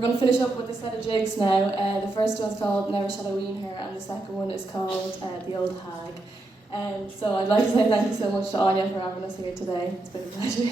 we're going to finish up with a set of jigs now. The first one's called Never Shall I Wean Her, and the second one is called The Old Hag. So I'd like to say thank you so much to Anya for having us here today. It's been a pleasure.